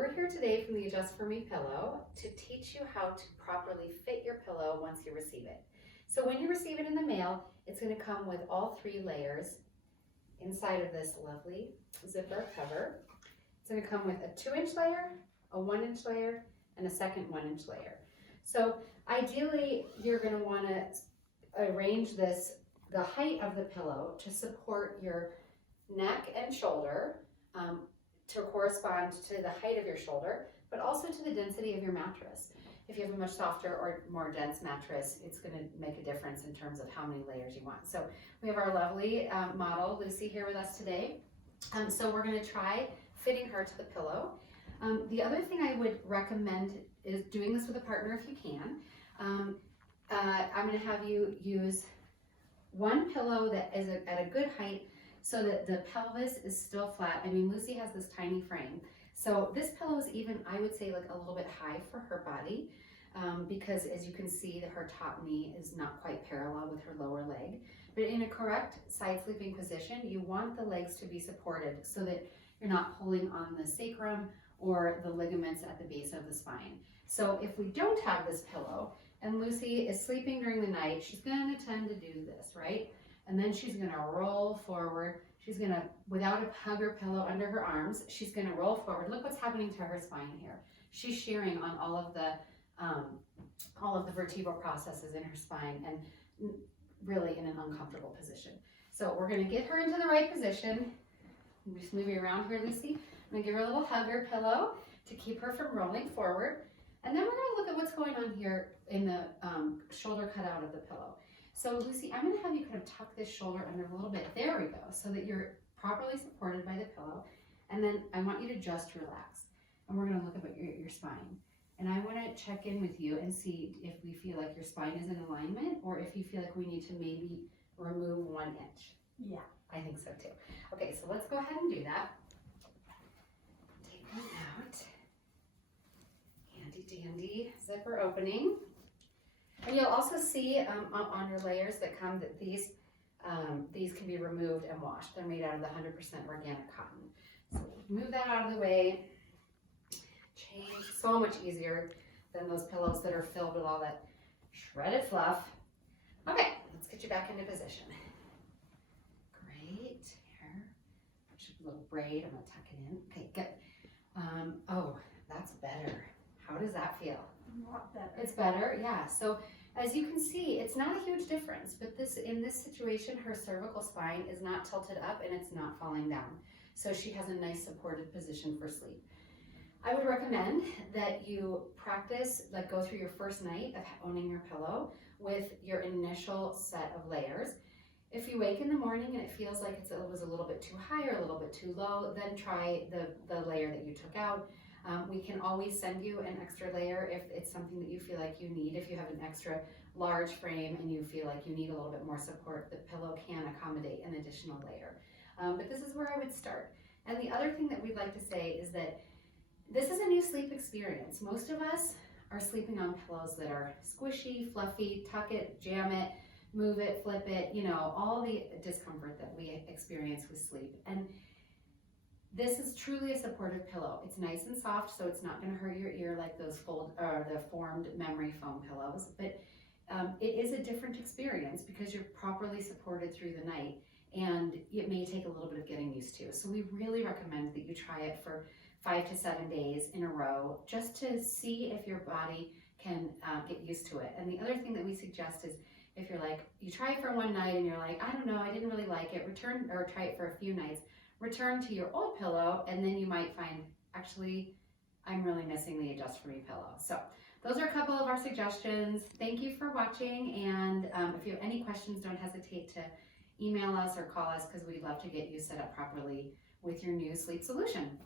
we're here today from the Adjust for Me pillow to teach you how to properly fit your pillow once you receive it. So when you receive it in the mail, it's going to come with all 3 layers inside of this lovely zipper cover. It's going to come with a 2-inch layer, a 1-inch layer, and a second 1-inch layer. So ideally, you're going to want to arrange the height of the pillow to support your neck and shoulder, to correspond to the height of your shoulder, but also to the density of your mattress. If you have a much softer or more dense mattress, it's going to make a difference in terms of how many layers you want. So we have our lovely model, Lucy, here with us today. So we're going to try fitting her to the pillow. The other thing I would recommend is doing this with a partner if you can. I'm going to have you use one pillow that is at a good height so that the pelvis is still flat. I mean, Lucy has this tiny frame. So this pillow is even, I would say, like a little bit high for her body because as you can see, her top knee is not quite parallel with her lower leg. But in a correct side sleeping position, you want the legs to be supported so that you're not pulling on the sacrum or the ligaments at the base of the spine. So if we don't have this pillow and Lucy is sleeping during the night, she's going to tend to do this, right? And then she's going to roll forward. She's going to, without a hugger pillow under her arms, she's going to roll forward. Look what's happening to her spine here. She's shearing on all of the vertebral processes in her spine and really in an uncomfortable position. So we're going to get her into the right position. Just move you around here, Lucy. I'm going to give her a little hugger pillow to keep her from rolling forward. And then we're going to look at what's going on here in the shoulder cutout of the pillow. So Lucy, I'm going to have you kind of tuck this shoulder under a little bit. There we go, so that you're properly supported by the pillow. And then I want you to just relax. And we're going to look at your spine. And I want to check in with you and see if we feel like your spine is in alignment or if you feel like we need to maybe remove 1 inch. Yeah. I think so too. Okay, so let's go ahead and do that. Take them out. Handy dandy zipper opening. And you'll also see on your layers that come that these can be removed and washed. They're made out of the 100% organic cotton. So move that out of the way. Change, so much easier than those pillows that are filled with all that shredded fluff. Okay, let's get you back into position. Great. Here, a little braid. I'm gonna tuck it in. Okay, good. Oh, that's better. How does that feel? A lot better. It's better, yeah. So as you can see, it's not a huge difference, but in this situation, her cervical spine is not tilted up and it's not falling down. So she has a nice supported position for sleep. I would recommend that you practice, like go through your first night of owning your pillow with your initial set of layers. If you wake in the morning and it feels like it was a little bit too high or a little bit too low, then try the layer that you took out. We can always send you an extra layer if it's something that you feel like you need. If you have an extra large frame and you feel like you need a little bit more support, the pillow can accommodate an additional layer. But this is where I would start. And the other thing that we'd like to say is that this is a new sleep experience. Most of us are sleeping on pillows that are squishy, fluffy, tuck it, jam it, move it, flip it, you know, all the discomfort that we experience with sleep. And this is truly a supportive pillow. It's nice and soft, so it's not going to hurt your ear like those the formed memory foam pillows. But it is a different experience because you're properly supported through the night, and it may take a little bit of getting used to. So we really recommend that you try it for 5 to 7 days in a row, just to see if your body can get used to it. And the other thing that we suggest is if you're like, you try it for one night and you're like, I don't know, I didn't really like it, return or try it for a few nights. Return to your old pillow, and then you might find, actually, I'm really missing the Adjust For Me pillow. So those are a couple of our suggestions. Thank you for watching, and if you have any questions, don't hesitate to email us or call us because we'd love to get you set up properly with your new sleep solution.